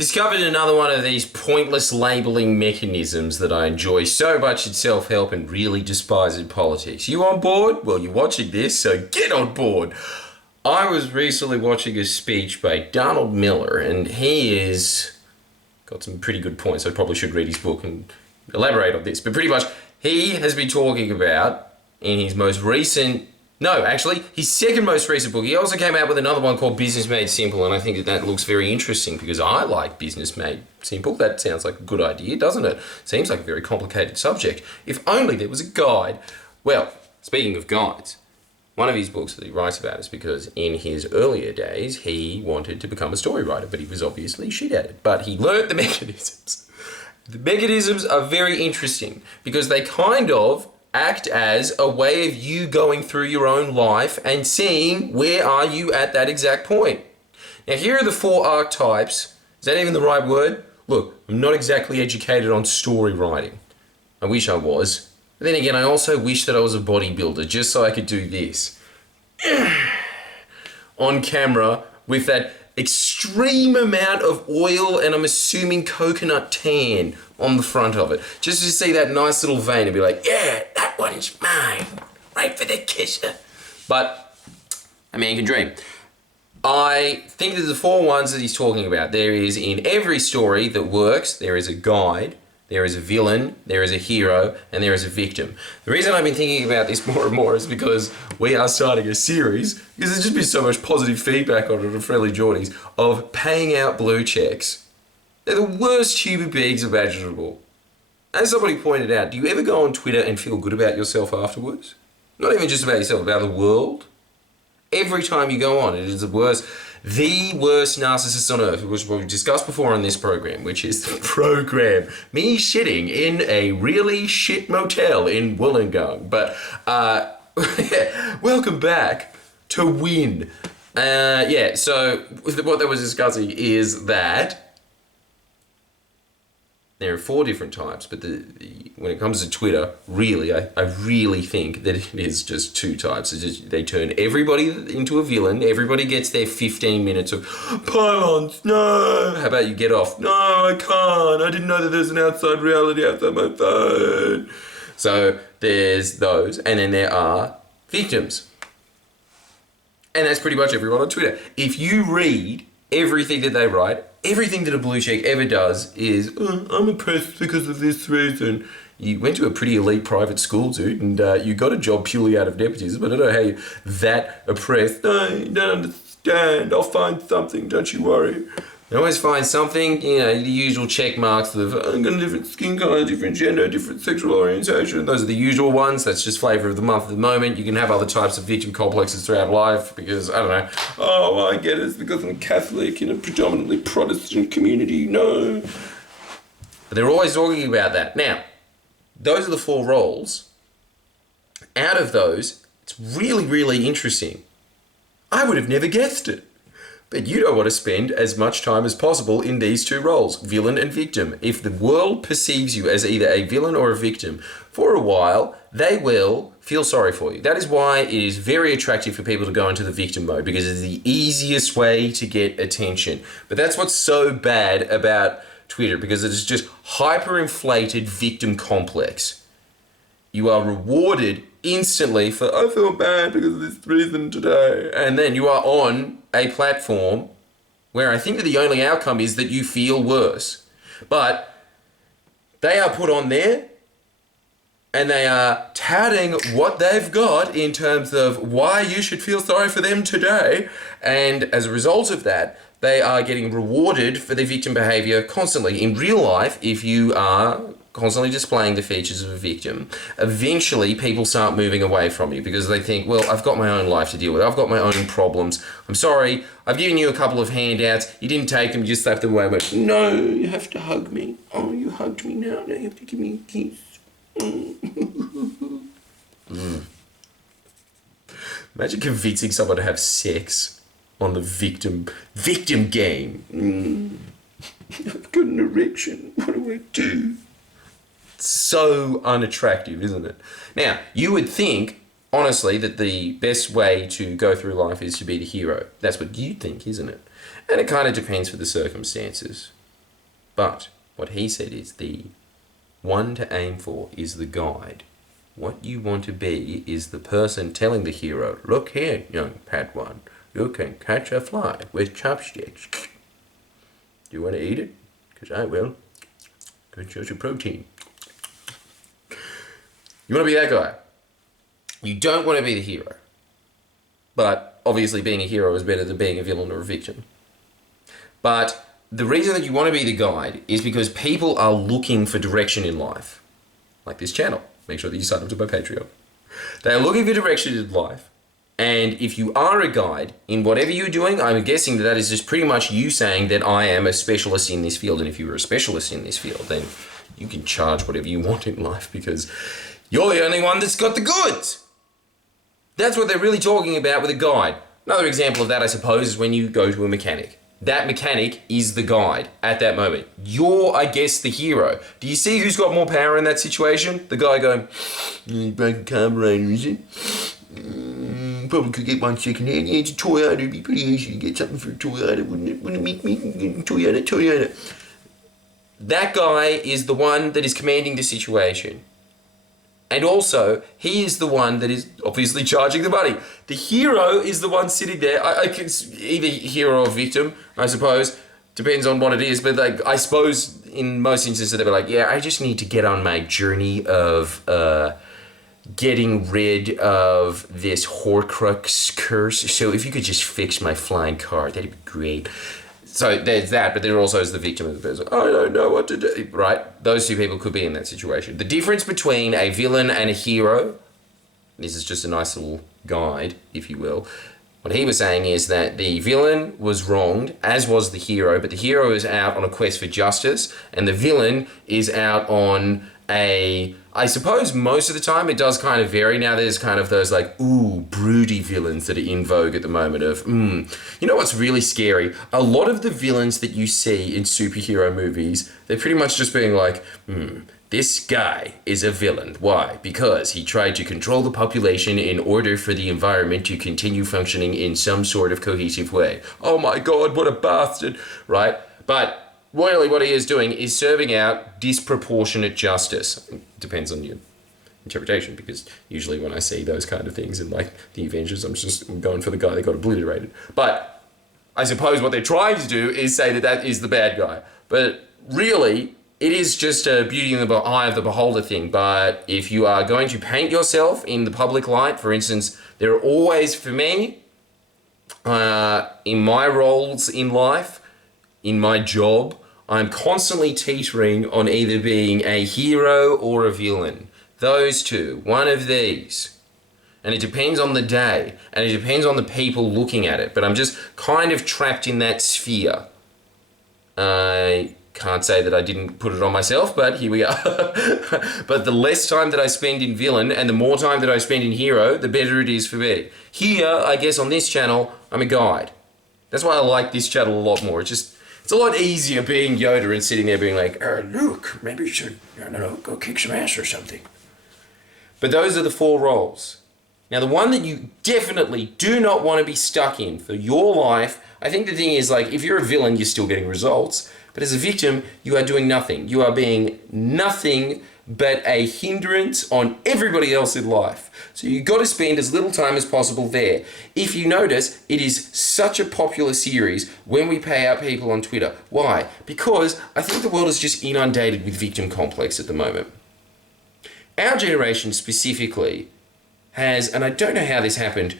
Discovered another one of these pointless labelling mechanisms that I enjoy so much in self-help and really despise in politics. You on board? Well, you're watching this, so get on board. I was recently watching a speech by Donald Miller, and he is got some pretty good points. I probably should read his book and elaborate on this, but pretty much he has been talking about in his most recent, no, actually, his second most recent book. He also came out with another one called Business Made Simple, and I think that looks very interesting because I like Business Made Simple. That sounds like a good idea, doesn't it? Seems like a very complicated subject. If only there was a guide. Well, speaking of guides, one of his books that he writes about is because in his earlier days, he wanted to become a story writer, but he was obviously shit at it. But he learnt the mechanisms. The mechanisms are very interesting because they kind of act as a way of you going through your own life and seeing where are you at that exact point. Now, here are the 4 archetypes. Is that even the right word? Look, I'm not exactly educated on story writing. I wish I was. But then again, I also wish that I was a bodybuilder just so I could do this on camera with that extreme amount of oil and I'm assuming coconut tan on the front of it. Just to see that nice little vein and be like, yeah, that one's mine. Right for the kisser. But a man can dream. I think that the 4 ones that he's talking about, there is in every story that works, there is a guide, there is a villain, there is a hero, and there is a victim. The reason I've been thinking about this more and more is because we are starting a series, because there's just been so much positive feedback on it at Friendly Geordies, of paying out blue checks. They're the worst human beings imaginable. As somebody pointed out, do you ever go on Twitter and feel good about yourself afterwards? Not even just about yourself, about the world. Every time you go on, it is the worst narcissist on earth, which we've discussed before on this program, which is the program, me shitting in a really shit motel in Wollongong. But, welcome back to Win. So what they was discussing is that there are 4 different types, but when it comes to Twitter, really, I really think that it is just 2 types. It's just, they turn everybody into a villain. Everybody gets their 15 minutes of, pylons, no. How about you get off? No, I can't. I didn't know that there's an outside reality outside my phone. So there's those. And then there are victims. And that's pretty much everyone on Twitter. If you read everything that they write, everything that a blue check ever does is, I'm oppressed because of this reason. You went to a pretty elite private school, dude, and you got a job purely out of nepotism. I don't know how you're that oppressed. No, you don't understand. I'll find something, don't you worry. I always find something, the usual check marks of, I've got a different skin color, different gender, different sexual orientation. Those are the usual ones. That's just flavor of the month at the moment. You can have other types of victim complexes throughout life because, I don't know, I get it. It's because I'm Catholic in a predominantly Protestant community. No. But they're always talking about that. Now, those are the 4 roles. Out of those, it's really, really interesting. I would have never guessed it. But you don't want to spend as much time as possible in these 2 roles, villain and victim. If the world perceives you as either a villain or a victim, for a while, they will feel sorry for you. That is why it is very attractive for people to go into the victim mode, because it's the easiest way to get attention. But that's what's so bad about Twitter, because it is just hyperinflated victim complex. You are rewarded instantly for, I feel bad because of this reason today. And then you are on a platform where I think that the only outcome is that you feel worse. But they are put on there and they are touting what they've got in terms of why you should feel sorry for them today. And as a result of that, they are getting rewarded for their victim behavior constantly. In real life, if you are constantly displaying the features of a victim, eventually people start moving away from you because they think, well, I've got my own life to deal with. I've got my own problems. I'm sorry. I've given you a couple of handouts. You didn't take them. You just slapped them away. I went, no, you have to hug me. Oh, you hugged me now. Now you have to give me a kiss. Imagine convincing someone to have sex on the victim game. I've got an erection. What do I do? So unattractive, isn't it? Now, you would think, honestly, that the best way to go through life is to be the hero. That's what you think, isn't it? And it kind of depends for the circumstances. But what he said is the one to aim for is the guide. What you want to be is the person telling the hero, look here, young Padawan, you can catch a fly with chopsticks. Do you want to eat it? Because I will. Good source of protein. You want to be that guy. You don't want to be the hero. But obviously being a hero is better than being a villain or a victim. But the reason that you want to be the guide is because people are looking for direction in life. Like this channel. Make sure that you sign up to my Patreon. They are looking for direction in life. And if you are a guide in whatever you're doing, I'm guessing that is just pretty much you saying that I am a specialist in this field. And if you're a specialist in this field, then you can charge whatever you want in life because you're the only one that's got the goods. That's what they're really talking about with a guide. Another example of that, I suppose, is when you go to a mechanic. That mechanic is the guide at that moment. You're, I guess, the hero. Do you see who's got more power in that situation? The guy going, broken carburetor, is it? Probably could get one second hand. Yeah, it's a Toyota. It'd be pretty easy to get something for a Toyota, wouldn't it? Wouldn't it make me Toyota? That guy is the one that is commanding the situation. And also, he is the one that is obviously charging the money. The hero is the one sitting there. I can either hero or victim, I suppose. Depends on what it is. But like, I suppose in most instances they'll be like, yeah, I just need to get on my journey of getting rid of this Horcrux curse. So if you could just fix my flying car, that'd be great. So there's that, but there also is the victim of the person. I don't know what to do, right? Those two people could be in that situation. The difference between a villain and a hero, this is just a nice little guide, if you will. What he was saying is that the villain was wronged, as was the hero, but the hero is out on a quest for justice, and the villain is out on I suppose most of the time it does kind of vary. Now there's kind of those like, broody villains that are in vogue at the moment of, You know what's really scary? A lot of the villains that you see in superhero movies, they're pretty much just being like, this guy is a villain. Why? Because he tried to control the population in order for the environment to continue functioning in some sort of cohesive way. Oh my God, what a bastard, right? But really, what he is doing is serving out disproportionate justice. It depends on your interpretation, because usually when I see those kind of things in like the Avengers, I'm going for the guy that got obliterated. But I suppose what they're trying to do is say that that is the bad guy. But really, it is just a beauty in the eye of the beholder thing. But if you are going to paint yourself in the public light, for instance, there are always, for me, in my roles in life, in my job, I'm constantly teetering on either being a hero or a villain. Those two, one of these. And it depends on the day, and it depends on the people looking at it, but I'm just kind of trapped in that sphere. I can't say that I didn't put it on myself, but here we are. But the less time that I spend in villain and the more time that I spend in hero, the better it is for me. Here, I guess on this channel, I'm a guide. That's why I like this channel a lot more. It's a lot easier being Yoda and sitting there being like, Luke, maybe you should, I don't know, go kick some ass or something. But those are the four roles. Now, the one that you definitely do not want to be stuck in for your life, I think the thing is, like, if you're a villain, you're still getting results. But as a victim, you are doing nothing. You are being nothing but a hindrance on everybody else in life. So you've got to spend as little time as possible there. If you notice, it is such a popular series when we pay out people on Twitter. Why? Because I think the world is just inundated with victim complex at the moment. Our generation specifically has, and I don't know how this happened,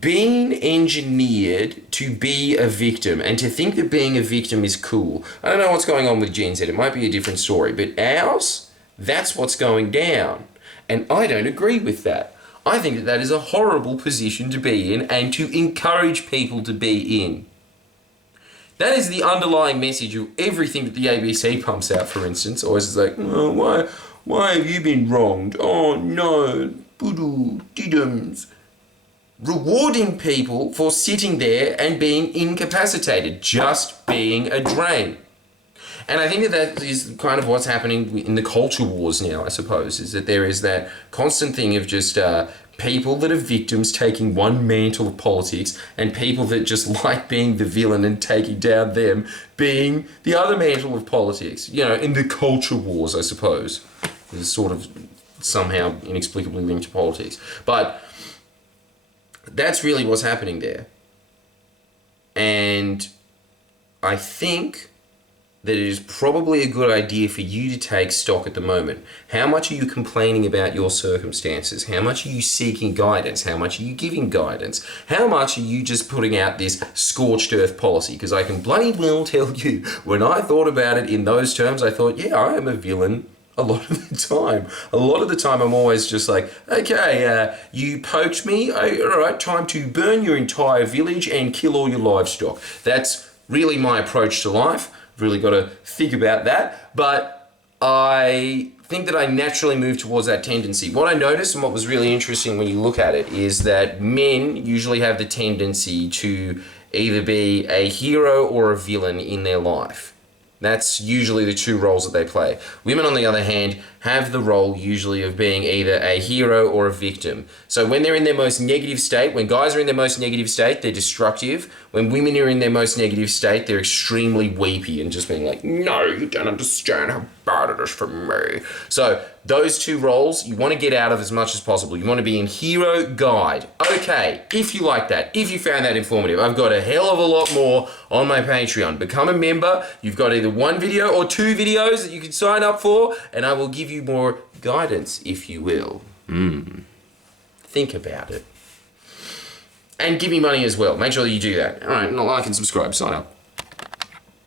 been engineered to be a victim and to think that being a victim is cool. I don't know what's going on with Gen Z. It might be a different story, but ours, that's what's going down. And I don't agree with that. I think that that is a horrible position to be in and to encourage people to be in. That is the underlying message of everything that the ABC pumps out, for instance. Always is like, oh, why have you been wronged? Oh no, boodoo, diddums. Rewarding people for sitting there and being incapacitated, just being a drain. And I think that that is kind of what's happening in the culture wars now, I suppose, is that there is that constant thing of just people that are victims taking one mantle of politics, and people that just like being the villain and taking down them being the other mantle of politics. You know, in the culture wars, I suppose, is sort of somehow inexplicably linked to politics. But that's really what's happening there. And I think that it is probably a good idea for you to take stock at the moment. How much are you complaining about your circumstances? How much are you seeking guidance? How much are you giving guidance? How much are you just putting out this scorched earth policy? Because I can bloody well tell you, when I thought about it in those terms, I thought, yeah, I am a villain a lot of the time. A lot of the time I'm always just like, okay, you poked me, all right, time to burn your entire village and kill all your livestock. That's really my approach to life. Really got to think about that, but I think that I naturally move towards that tendency. What I noticed, and what was really interesting when you look at it, is that men usually have the tendency to either be a hero or a villain in their life. That's usually the two roles that they play. Women, on the other hand, have the role usually of being either a hero or a victim. So when they're in their most negative state, when guys are in their most negative state, they're destructive. When women are in their most negative state, they're extremely weepy and just being like, no, you don't understand how bad it is for me. So those two roles you want to get out of as much as possible. You want to be in hero guide. Okay, if you like that, if you found that informative, I've got a hell of a lot more on my Patreon. Become a member. You've got either one video or two videos that you can sign up for, and I will give you more guidance, if you will. Think about it. And give me money as well. Make sure that you do that. All right, like and subscribe. Sign up.